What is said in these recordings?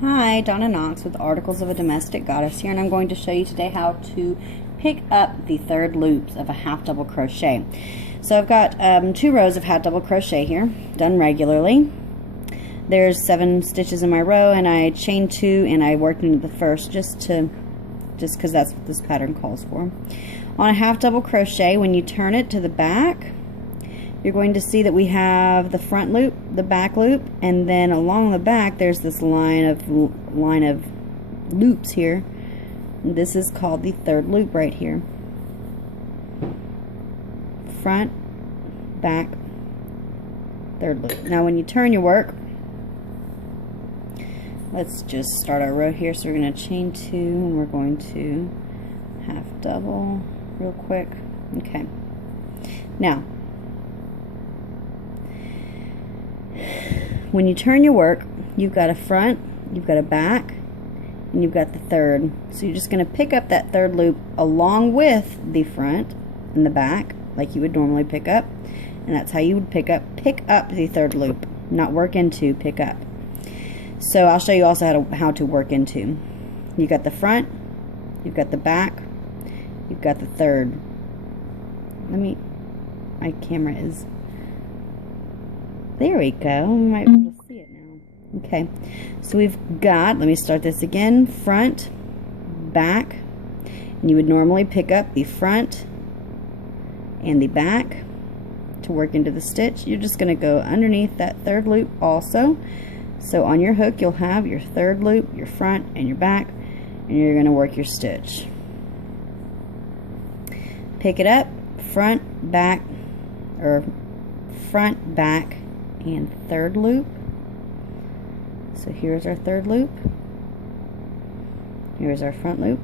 Hi, Donna Knox with Articles of a Domestic Goddess here, and I'm going to show you today how to pick up the third loops of a half double crochet. So I've got 2 rows of half double crochet here, done regularly. There's 7 stitches in my row, and I chained 2 and I worked into the first just because that's what this pattern calls for. On a half double crochet, when you turn it to the back, you're going to see that we have the front loop, the back loop, and then along the back there's this line of loops here. This is called the third loop right here. Front, back, third loop. Now when you turn your work, let's just start our row here. So we're going to chain 2 and we're going to half double real quick. Okay. Now when you turn your work, you've got a front, you've got a back, and you've got the third. So you're just going to pick up that third loop along with the front and the back like you would normally pick up, and that's how you would pick up the third loop, not work into, pick up. So I'll show you also how to work into. You've got the front, you've got the back, you've got the third. My camera is, there we go. You might be able to see it now. Okay, so we've got, let me start this again, front, back, and you would normally pick up the front and the back to work into the stitch. You're just going to go underneath that third loop also. So on your hook you'll have your third loop, your front, and your back, and you're going to work your stitch. Pick it up, front, back, or front, back, and third loop. So here's our third loop, here's our front loop,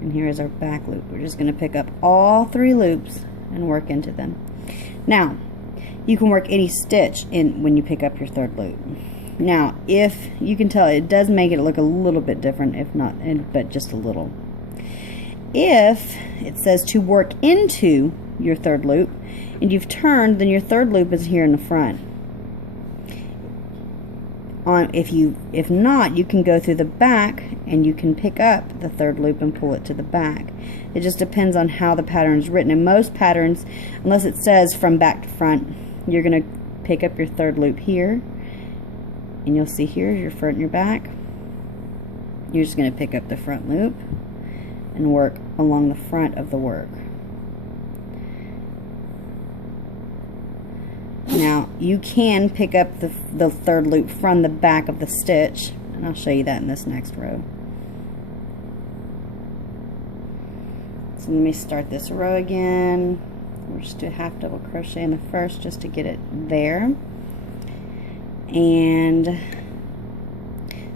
and here's our back loop. We're just going to pick up all 3 loops and work into them. Now you can work any stitch in when you pick up your third loop. Now if you can tell, it does make it look a little bit different, if not, but just a little. If it says to work into your third loop and you've turned, then your third loop is here in the front. If not, you can go through the back and you can pick up the third loop and pull it to the back. It just depends on how the pattern is written. In most patterns, unless it says from back to front, you're going to pick up your third loop here, and you'll see here your front and your back. You're just going to pick up the front loop and work along the front of the work. Now you can pick up the third loop from the back of the stitch, and I'll show you that in this next row. So let me start this row again. We'll just do a half double crochet in the first just to get it there. And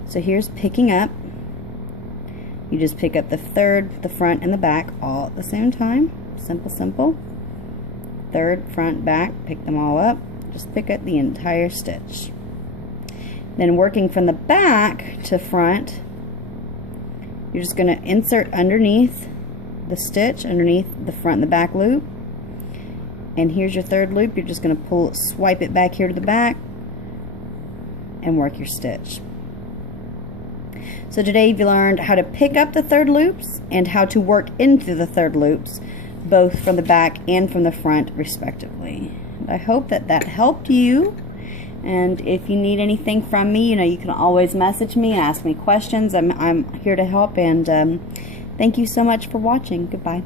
so here's picking up. You just pick up the third, the front, and the back all at the same time. Simple, simple. Third, front, back, pick them all up. Just pick up the entire stitch. Then working from the back to front, you're just going to insert underneath the stitch, underneath the front and the back loop. And here's your third loop. You're just going to pull it, swipe it back here to the back, and work your stitch. So today you've learned how to pick up the third loops and how to work into the third loops, both from the back and from the front respectively. I hope that helped you, and if you need anything from me, you can always message me and ask me questions. I'm here to help, and thank you so much for watching. Goodbye.